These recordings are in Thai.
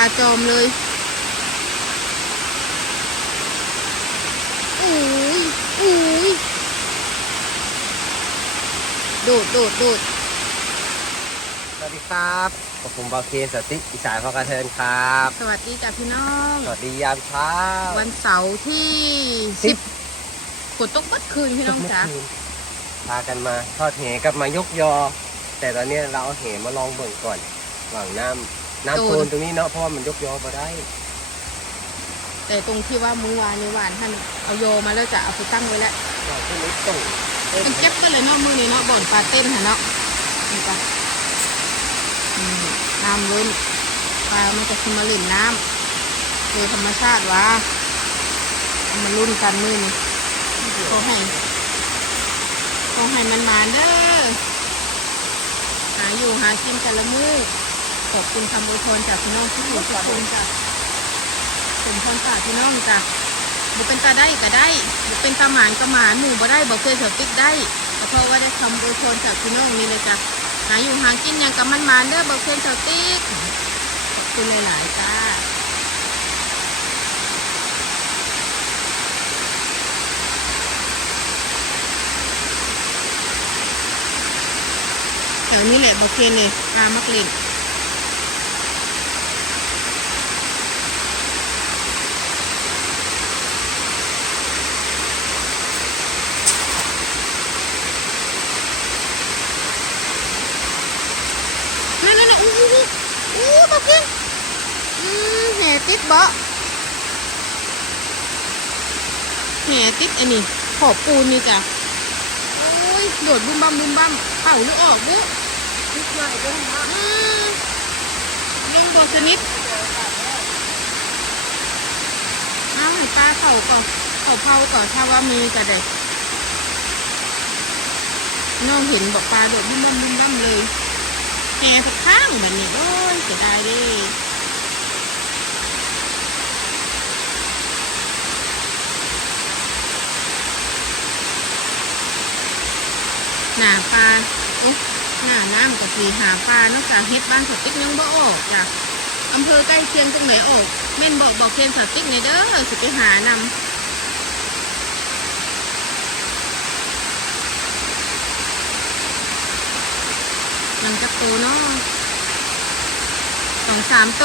าจอมเลยอุ้ยอุ้ยโดดโดดโดดสวัสดีครับกับผมบาเคนสติอีสานพอกระเทินครับ สวัสดีจ้ะพี่น้อง สวัสดียามเช้าวันเสาร์ที่สิสิบบฝนตกเบัดคืนพี่น้องจ๋าเมื่คืพากันมาทอดเหกับมายกยอ แต่ตอนนี้เราเอาเหมาลองเบิ่งก่อนหว่างน้ำ น้ำโคลนตรงนี้เนาะเพราะว่ามันยกยอมาได้ แต่ตรงที่ว่ามือวานในวานท่านเอาโยมาแล้วจะเอาไปตั้งไว้แล้วเราก็ไม่ต้องเอ้ยมันเจ็บก็เลยเนาะมือนี้เนาะบ่อนปลาเต้นค่ะเนาะนี่จ้ะอืมน้ำล้นปลามันจะขึ้นมาเล่นน้ำโดยธรรมชาติวะเอามันรุ่นกันมือนี่เขาให้เขาให้มันมาเด้อหาอยู่หากินกันละมือข อบคุณคำอวยพรจากพี่น้องทุกคนทุกคนจ้ะเป็นพรฝากพี่น้องจ้ะบ่เป็นตาได้ก็ได้บ่เป็นตาหมานก็หมานหมู่บ่ได้บ่เคยเสือติ๊กได้ก็เพราะว่าได้คำอวยพรจากพี่น้องนี่เลยจ้ะหาอยู่หากินอย่างกับมันหมานเด้อบ่เคยเสือติ๊กขอบคุณหลายๆจ้าแถวนี้แหละบ่เคนเลยปลามักเล่นนั่นนั่นอู้หูหูอู้บักเพียงอืมแห่ ติดเบาะแห่ติดอันนี้ขอบปูนนี่จ้ะโอ้ยโดดบุ้มบัมบุ้มบัมเป่าหรือออกบุนิดหน่อยก็ได้มยังบอสนิทอ้าวให้ตาเข่าก่อนเข่าเผาก่อนถ้าว่ามีก็ได้น้องเห็นบอกปลาโดดบุ้มบัมบุ้มบัมเลยแกสักข้างแบบนี้โอ้ยเสียดายดิ หนาปลาโอ้หน้าน้ำกับสีหาปลานอกจากเฮ็ดบ้านสติ๊กยังบ่ออกจ้ะอำเภอใกล้เคียงตรงไหนออกเม่นบอกบอกเคียนสติ๊กในอยเด้อสิไปหานำมันจะโตเนาะสองสามโต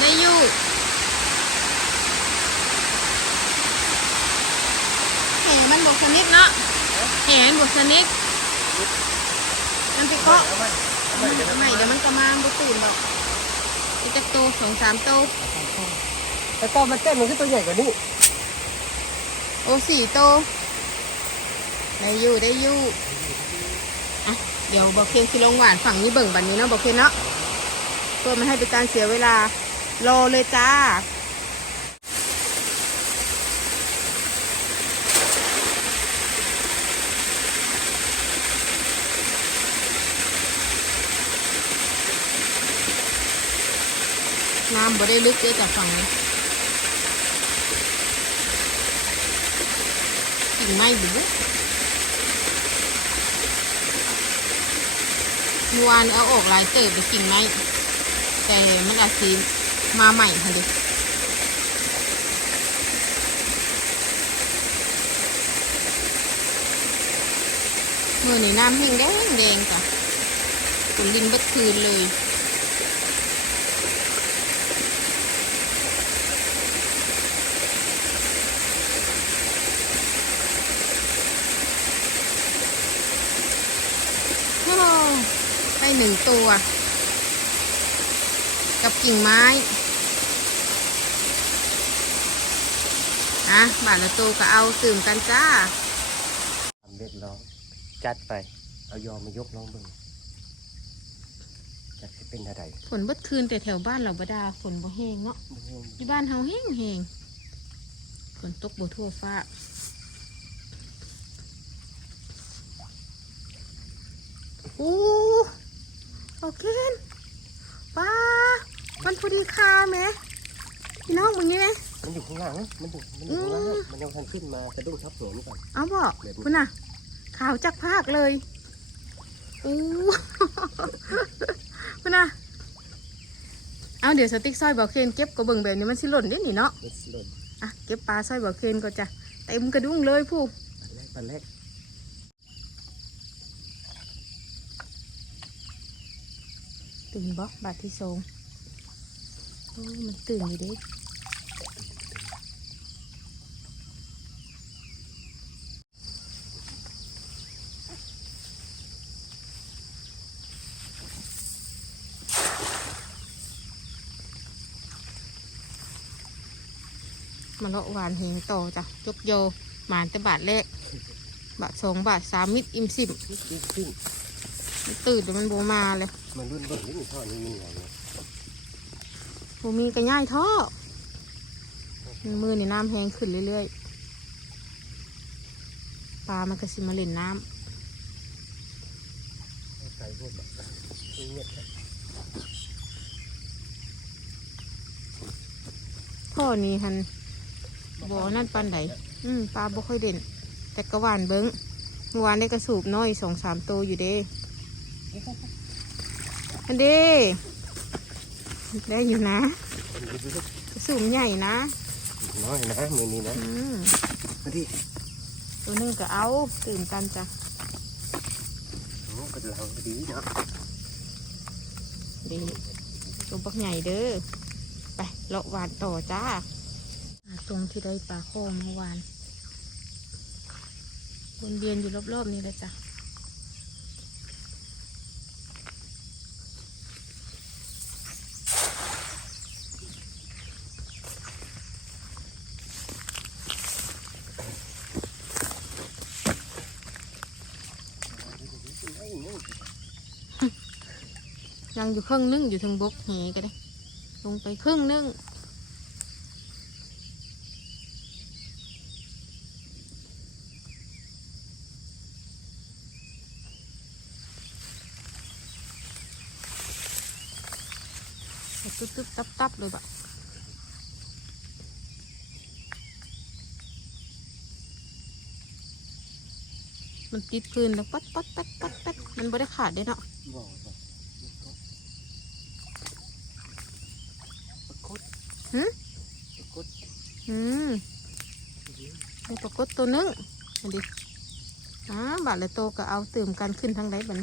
ได้อยู่แหมันบวกสนิทเนาะ แหมันบวกสนิทมันไปเคาะไม่เดี๋ยวมันก็มาบุตื่นดอกอีจะโตสองสามโตวแต่ตอนมันเต้นมันก็ตัวใหญ่กว่านี้โอ้สี่โตวได้อยู่ได้อยู่อะเดี๋ยวบอกเคนสิลงหวานฝั่งนี้เบิ่งบันนี้เนาะบอกเคนเนาะเพื่อไม่ให้เป็นการเสียเวลารอเลยจ้า น้ำบ่ได้ลึกเด้จากฝั่งนี้กิ่งไม้บุบเมื่อวานเอาออกลายเติบไปกิ่งไม้แต่มันอาจสีมาใหม่ค่ะเด็กเมื่อนี้น้ำแห้งแดงแดงจ้ะฝนลินบัดคืนเลย โอ้ไป หนึ่งตัว กับกิ่งไม้อะบาทละตัวก็เอาตื่มกันจ้าทำเบ็ดร้องจัดไป เอายอมายกลองเบิ่งจัดให้เป็นอะไรฝนเบิดคืนแต่แถวบ้านเราบดาฝนบ่แห้งเนาะที่บ้านเฮาแห้งแห้งฝนตกบ่ทั่วฟ้าอู้โอเคป้ามันพอดีคาไหมพี่น้องมึงนี่ไหมมันอยู่ข้างล่างนะมันอยู่มันอยู่ข้างล่างนะมันยังทันขึ้นมากระโดดทับหัวมันก่อนเอาบอกคุณน่ะขาวจักภาคเลยอู้คุณน่ะเอาเดี๋ยวสติ๊กซอยบอกเคนเก็บก็เบิ่งแบบนี้มันสิหล่นเด้นี่เนาะเด็ดหล่นอะเก็บปลาซอยบอกเคนก็จะเต็มกระดุงเลยผู้ปันแรกปันแรก ตื่นบ่บาทที่สองโอ้มันตื่นอยู่เดิมาเลาะหวานเหงต่อจ้ะยกโยหมานแต่บาทแรก บาทสองบาทสามมิดอิ่มสิบขึ้นขึ้นขึ้นมันตื่นแต่มันโบมาเลย มันรุ่นเบิ่งนี่ท่อนี้มีอะไรเนี่ยโบมีกระย่ายท่อมือในน้ำแห้งขึ้นเรื่อยๆ ปลามันก็สิมาเล่นน้ใส่พวกแบบเงียบแค่ำท่อนี้หันบ่อนั่นปันใดอืมปลาบ่ค่อยเด่น แต่กระวานเบิ้งเมื่อวานได้กระสูบน้อยสองสามตัวอยู่เด้ อันเด้ได้อยู่นะกระสูบใหญ่นะ น้อยนะมือนี้นะอืมมาดิตัวหนึงก็เอาตื่นกันจ้ะโอ้กระลังดีเนาะดีตัวบักใหญ่เด้อไปเลาะหวานต่อจ้าอ่าตรงที่ได้ปลาโคมเมื่อวานวนเวียนอยู่รอบๆนี้เลยจ้ะ ยังอยู่ครึ่งนึงอยู่ทางบกเหก็ได้ลงไปครึ่งนึงตึ๊บตึ๊บตับตับเลยบะมันติดพื้นแล้วปัดปัดปัดปัดปัดมันไม่ได้ขาดได้เนาะ บอกว่าปรากฏ หืมปรากฏอืมมีปรากฏตัวหนึงอันดิอ่าบาดละโตก็เอาตื่มกันขึ้นทางใดบัดน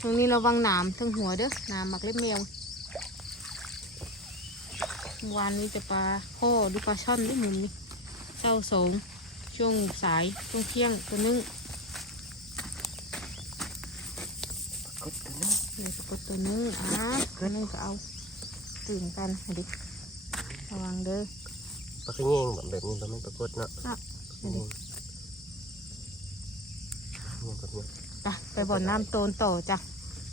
ตรงนี้ระวังหนามทั้งหัวเด้อหนามหมักเล็บแมวเมื่อวานนี้จะปลาโคหรือปลาช่อนหรือหมุนนี่เจ้าสงช่วงสายช่วงเที่ยงตัวหนึงปรากฏกันเนาะเลยปรากฏตัวหนึงอ่าตัวหนึงก็เอาตื่มกันอันดิ ระวังเด้อปลากระเงงแบบแบบนี้เราไม่ปรากฏเนาะอะปลากระเงงเงงแบบนี้จ้ะไปบ่อนน้ำโตนต่อจ้ะ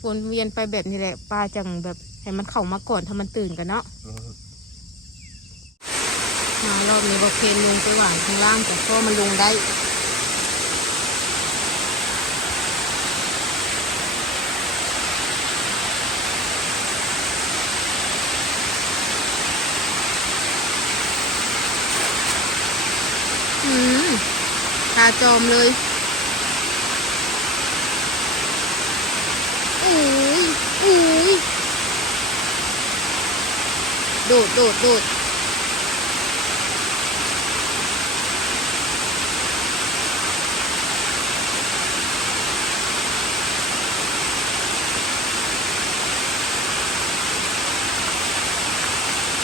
วนเวียนไปแบบนี้แหละปลาจังแบบให้มันเข้ามาก่อนถ้ามันตื่นกันเนาะอืมมารอบนี้บอกเคนลงไปหวานข้างล่างแต่ก็มันลงได้อืมตา จอมเลยอุ้ยอุ้ยโดดโดดโดด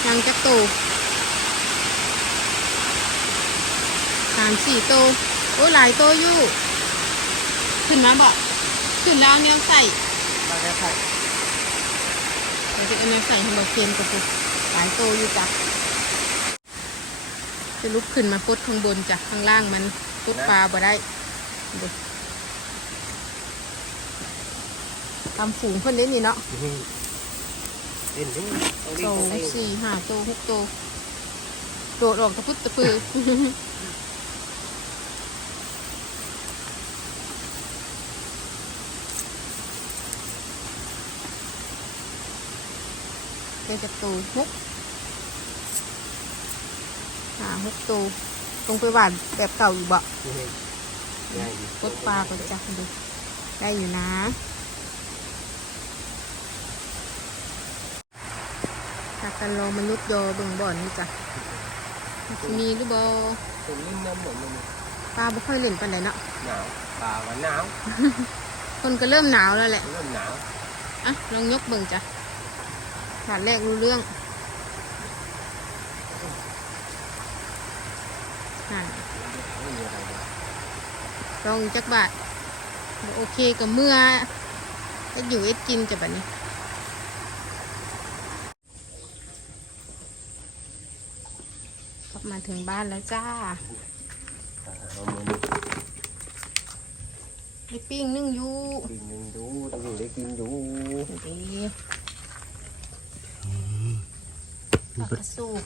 ยังจักโตสามสี่โต โอ้ยหลายโตอยู่ ขึ้นมาบ่ขึ้นแล้วเอาแนวใส่ปลาแล้วค่ะเดี๋ยวจะเอาแนวใส่ให้เราเค็มกับปุ๊บหลายโตอยู่จ้ะจะลุกขึ้นมาพุดข้างบนจ้ะข้างล่างมันพุดปลาบ่ได้ดูตามฝูงเพิ่นได้นี่เนาะอืมเล่นนี่ต้องรีบสอต้องงเร่งสี่ห้าโตหกโตโดดออกตะพุดตะพือ เดี๋ยวจะตูหกหาหกตูลงไปหวานแบบเก่าอยู่บ่นี่ง่ายดีกดปลาก็จับดูได้อยู่นะถ้ากันลองมันยุกยอเบิ่งบ่อนนี่จ้ะมันสิมีหรือบ่เป็นลิ้นน้ำเหมือนมันปลาบ่ค่อยเล่นปานใดเนาะหนาวป่าวันหนาว คนก็เริ่มหนาวแล้วแหละ เริ่มหนาว อะ ลองยกเบิ่งจ้ะ บาทแรกรู้เรื่องอะไม่มีอะไรเลยลองจักบาทบ่โอเคกับเมื่อจะอยู่เอ็ดกินจะแบบนี้กลับมาถึงบ้านแล้วจ้าเอามือได้ปิ้งนึ่งอยู่กินหนึ่งดูต้องอยู่ได้กินอยู่ดี ปลากระสูบ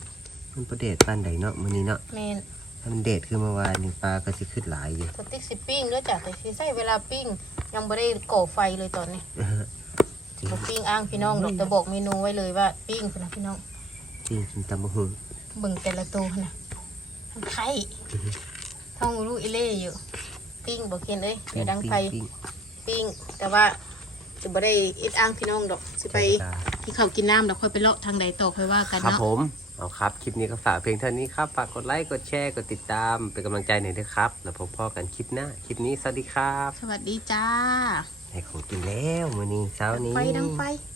มันประเดดปานใดเนาะมื้อนี้เนาะเมนถ้ามันเดดขึ้นเมื่อวานนี่ปลาก็สิขึ้นหลายอยู่สติ๊กสิปิ้งด้วยจ้ะแต่สิใช้เวลาปิ้ง ยังไม่ได้ก่อไฟเลยตอนนี้จริงเราปิ้งอ้างพี่น้องดอกแต่บอกเมนูไว้เลยว่าปิ้งคุณนะพี่น้องจริงกินตำบักหุ่งเบิ่งแต่ละตัวนะมันไข่ท้องรู้อิเล่อยู่ ปิ้งบอกเคนเลยเดี๋ยวดังไฟปิ้งปิ้งแต่ว่าจะไม่ได้อิดอ้างพี่น้องดอกสิไป จ้าที่เขากินน้ำแล้วค่อยไปเลาะทางใดต่อค่อยว่ากันครับเนาะ ผมเอาครับ คลิปนี้ก็ฝากเพียงเท่านี้ครับ ฝากกดไลค์ กดแชร์ กดติดตาม เป็นกำลังใจหน่อยด้วยครับ แล้วพบพ่อกันคลิปหน้า คลิปนี้สวัสดีครับสวัสดีจ้าให้ของกินแล้วมื้อนี้เช้านี้ไฟดังไฟไ